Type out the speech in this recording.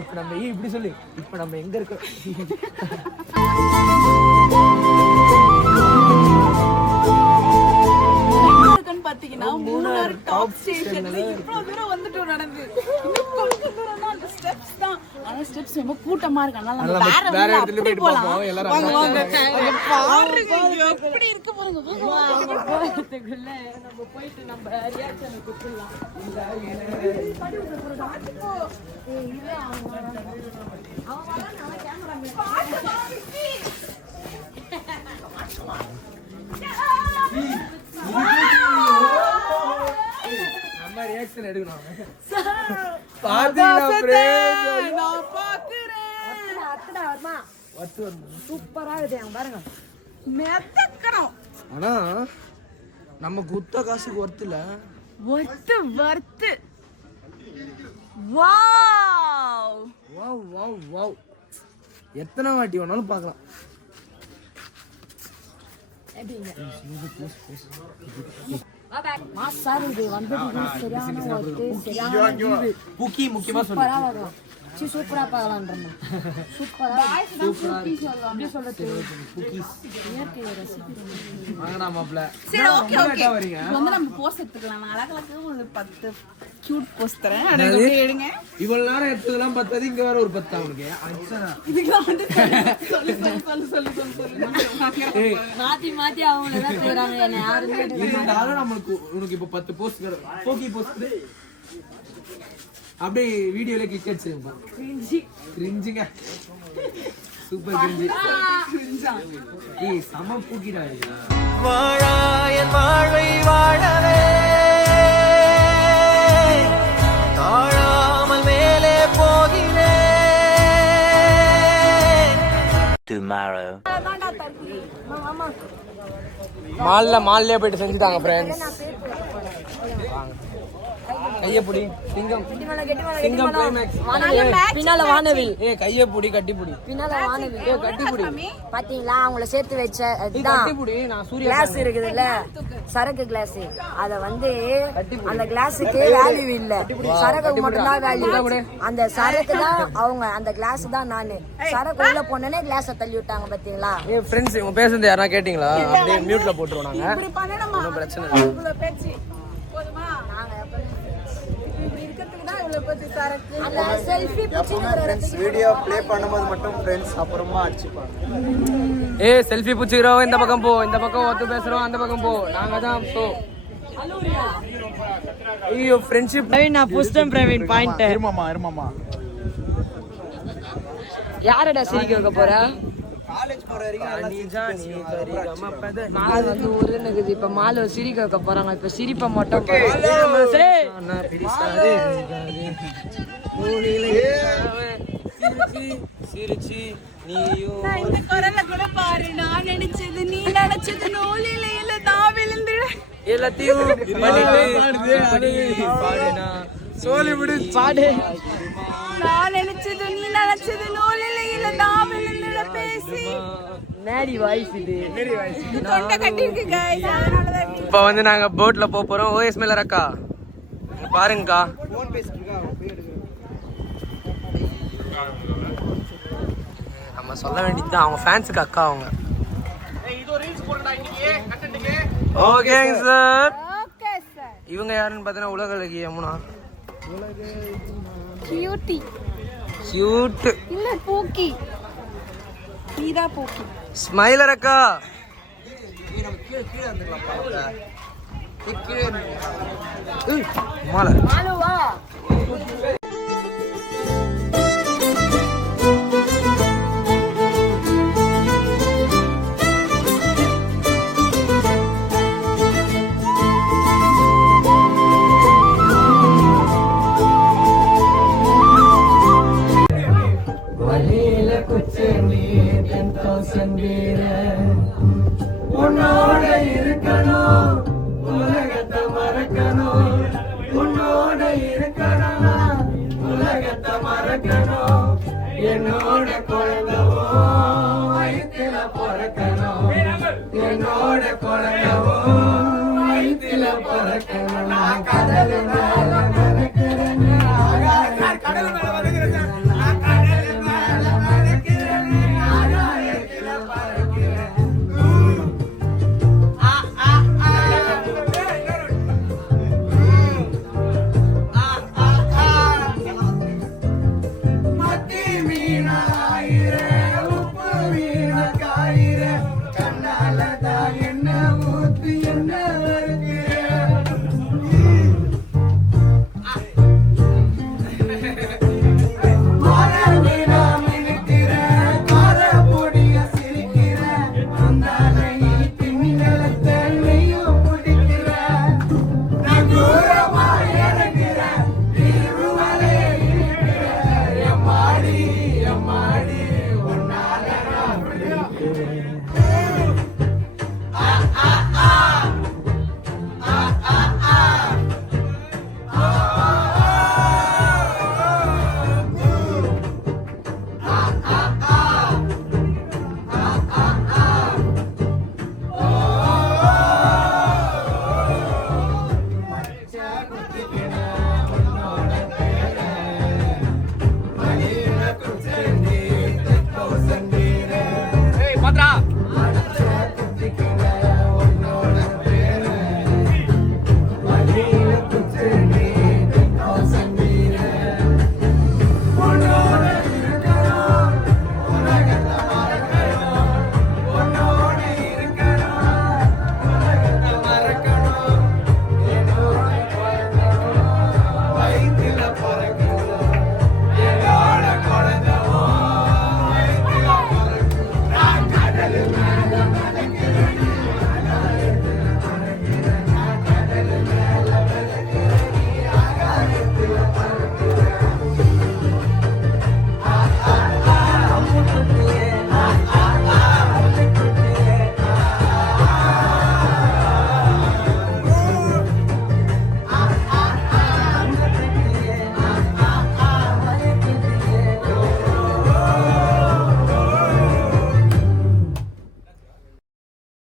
இப்ப நம்ம இப்படி சொல்லு, இப்ப நம்ம எங்க இருக்கோம்? பாத்தீங்கன்னா மூணார் டாப் ஸ்டேஷன்ல இவ்வளவு தூரம் வந்துட்டோம் நடந்து. கொஞ்சம் தூரம் தான் அந்த ஸ்டெப்ஸ் தான். ஆனா ஸ்டெப்ஸ் ரொம்ப கூட்டமா இருக்கு. அதனால நம்ம வேற இடத்துல போய் போலாம். எல்லாரும் வாங்க பாருங்க எப்படி இருக்கு பாருங்க. வாங்க போறதுக்குள்ள நம்ம போயிட்டு நம்ம ரியாக்ஷன் கொடுக்கலாம். இல்ல அவன் வரான் கேமராமேன். நம்ம ரியாக்ஷன் எடுக்கணும். சூப்பரா இருக்கு பாருங்க. மெத்தக்கணும். ஆனா நம்ம குத்த காசுக்கு ஒர்த் இல்ல. Worth. Wow wow wow wow. எத்தனை வாட்டி வேணாலும் பார்க்கலாம். பூக்கி முக்கியமா சொல்லுங்க. சூப்பரா பார்க்கலாம். சூப்பரா அப்படி சொல்றது இயற்கை ரசிப்பு. வாங்கடா மாப்ள. சரி ஓகே ஓகே. வந்து நம்ம போஸ் எடுத்துக்கலாம். அழகழகா ஒரு 10 கியூட் போஸ் தரேன். அப்படியே எடுங்க. இவ்வளவு நேரம் எடுத்ததெல்லாம் பத்தாது. இங்க வேற ஒரு 10 அவனுக்கு. இதுக்கு வந்து சொல்லு. மாத்தி அவங்கள தான் செய்றாங்க. என்ன யாருமே இருந்தாலும் நமக்கு உனக்கு இப்ப 10 போஸ்ட் போக்கி போஸ்ட் அப்படியே வீடியோல கிளிக் அடிச்சிருப்பா. கிரிஞ்சிங்க. Super cringe. ஏய் சம பூக்கிடா இது. வாழாயன் வாழ்வை வாழவே தாழாமல் மேலே போகிறேன். Tomorrow. மால்ல போயிட்டு செஞ்சுட்டாங்க ஃப்ரெண்ட்ஸ். கையப்புடி சிங்கம் சிங்கம் கிளைமேக்ஸ் பின்னால வானவில். கையப்புடி கட்டிப்புடி பின்னால வானவில் கட்டிப்புடி. பாத்தீங்களா அவங்கள சேர்த்து வச்ச கட்டிப்புடி. நான் சூரிய கிளாஸ் இருக்குதுல்ல, சரக்கு கிளாஸ். அத வந்து அந்த கிளாஸுக்கு வேல்யூ இல்ல, சரக்கு மட்டும் தான் வேல்யூ. அந்த சரக்கு தான் அவங்க, அந்த கிளாஸ் தான் நானு. சரக்கு உள்ள போனனே கிளாஸ தள்ளி விட்டாங்க பாத்தீங்களா. ஃப்ரெண்ட்ஸ் இவங்க பேசுறது யாரா கேட்டிங்களா? அப்படியே மியூட்ல போட்டுருவோம் நாங்க. இப்படி பண்ணணுமா? ஒண்ணும் பிரச்சனை இல்ல. இவ்வளவு பேச்சு போதுமா? நாங்க இப்படி இருக்கிறதுக்கு தான் இவ்வளவு பேச்சு சரக்கு. அந்த செல்ஃபி ஃப்ரெண்ட்ஸ் வீடியோ ப்ளே பண்ணும்போது மட்டும் ஃப்ரெண்ட்ஸ் அப்புறமா அடிச்சுப்பாங்க. செல்ஃபி புடிச்சுக்கிறோம். இந்த பக்கம் போ, இந்த பக்கம் ஒத்து பேசுறோம், அந்த பக்கம் போ. நாங்க தான் சோ ஐயோ ஃப்ரெண்ட்ஷிப். நான் புஷ்டம் பிரவீன் பாயிண்ட். இருமாமா யாரடா சிரிக்க வைக்க போற? காலேஜ் போற வரைக்கும் மால் வந்து உருணுக்குது. இப்ப மால சிரிக்க வைக்க போறாங்க. இப்ப சிரிப்பை மட்டும் சிரிச்சி நீயோ இந்த குரல கூட பாரு. நான் நினைச்சது நீ நினைச்சது நூலில இல்ல தான் விழுந்து எல்லாத்தையும் பாடுனா சோலி விடு பாடு. நான் நினைச்சது நீ நினைச்சது நூலில இல்ல தான் விழுந்து பேசி நேடி வாய்ஸ் இது. தொண்டை கட்டி இருக்கு गाइस. அதனால தான் இப்ப வந்து நாங்க போட்ல போறோம். ஓஎஸ் மேல இருக்கா பாருங்கக்கா. ஃபோன் பேசிட்டு இருக்கா போய் எடுங்க. நம்ம சொல்ல வேண்டியதுதான் அவங்க ஃபேன்ஸுக்கு அக்கா அவங்க. ஓகேங்க சார். Okay sir. இவங்க யாருன்னு பார்த்தீங்கன்னா உலக அழகி யமுனா. கியூட்டி கியூட் இல்ல பூக்கி. நீதா பூக்கி. ஸ்மைலர் அக்கா. மாலை மாலுவா உன்னோட இருக்கணும், உலகத்தை மறக்கணும். உன்னோட இருக்கணும், உலகத்தை மறக்கணும். என்னோட குழந்தவோ வயிற்றுல பிறக்கணும். என்னோட குழந்தவோ